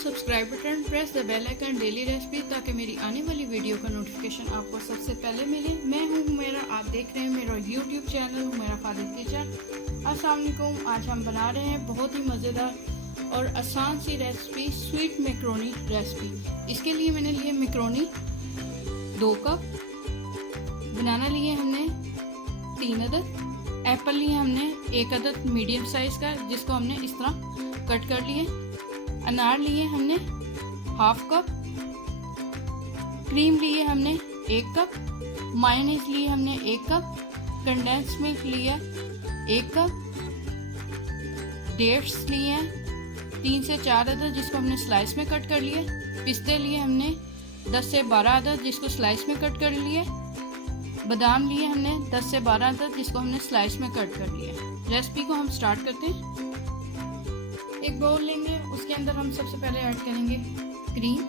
Subscribe button, press the bell icon daily recipe ताकि मेरी आने वाली वीडियो का नोटिफिकेशन आपको सबसे पहले मिले। मैं हूँ हुमैरा, आप देख रहे हैं मेरा YouTube channel Humaira Khalid kitchen. अस्सलाम वालेकुम। आज हम बना रहे हैं बहुत ही मज़ेदार और आसान सी रेसिपी, स्वीट मैक्रोनी रेसिपी। इसके लिए मैंने लिए मैक्रोनी 2 कप, बनाना लिए हमने 3 अदद, एप्पल लिए हमने 1 अदद मीडियम साइज़ का जिसको हमने इस तरह कट कर लिए, अनार लिए हमने 1/2 कप, क्रीम लिए हमने 1 कप, मायोनीज लिए हमने 1 कप, कंडेंस मिल्क लिया 1 कप, डेट्स लिए 3 से 4 अदद जिसको हमने स्लाइस में कट कर लिए, पिस्ते लिए हमने 10 से 12 अदद जिसको स्लाइस में कट कर लिए, बादाम लिए हमने 10 से 12 अदद जिसको हमने स्लाइस में कट कर लिया। रेसिपी को हम स्टार्ट करते हैं। एक बाउल लेंगे, उसके अंदर हम सबसे पहले ऐड करेंगे क्रीम,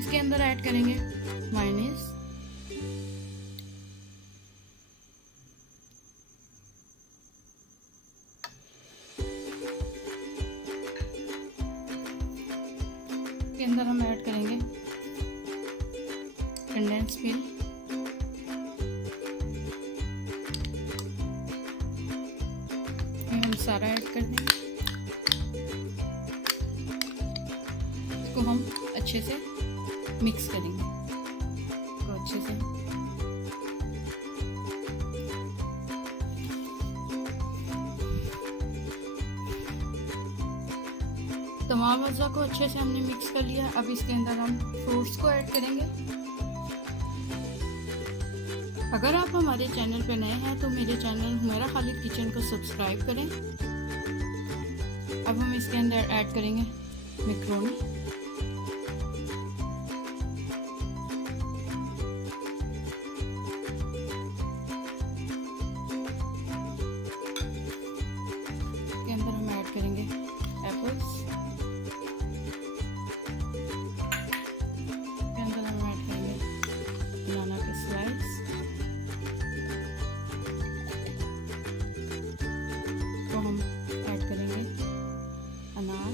इसके अंदर ऐड करेंगे मायोनीज, के अंदर हम ऐड करेंगे कंडेंस मिल्क, हम सारा ऐड कर देंगे। इसको हम अच्छे से मिक्स करेंगे, इसको अच्छे से तमाम अज़ा को अच्छे से हमने मिक्स कर लिया। अब इसके अंदर हम फ्रूट्स को ऐड करेंगे। अगर आप हमारे चैनल पर नए हैं तो मेरे चैनल हुमैरा खालिद किचन को सब्सक्राइब करें। अब हम इसके अंदर ऐड करेंगे मैक्रोनी, इसके अंदर हम ऐड करेंगे एप्पल्स, बनाना के स्लाइस, तो हम ऐड करेंगे अनार,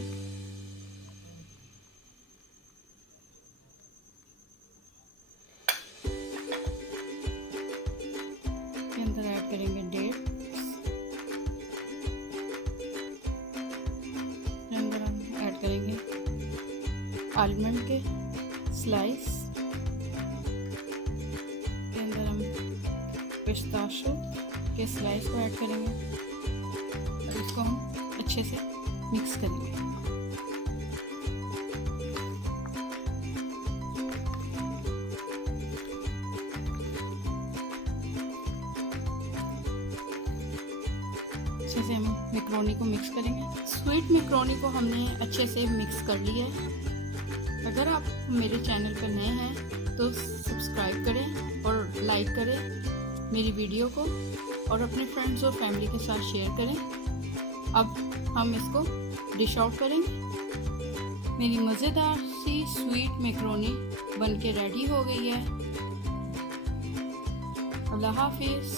के अंदर ऐड करेंगे डेट्स, के अंदर हम ऐड करेंगे आलमंड के स्लाइस, पिस्ताशो के स्लाइस को ऐड करेंगे और इसको हम अच्छे से मिक्स करेंगे। अच्छे से हम मैक्रोनी को मिक्स करेंगे। स्वीट मैक्रोनी को हमने अच्छे से मिक्स कर लिया है। अगर आप मेरे चैनल पर नए हैं तो सब्सक्राइब करें और लाइक करें मेरी वीडियो को और अपने फ्रेंड्स और फैमिली के साथ शेयर करें। अब हम इसको डिश आउट करेंगे। मेरी मज़ेदार सी स्वीट मैक्रोनी बनके रेडी हो गई है। अल्लाह हाफिज़।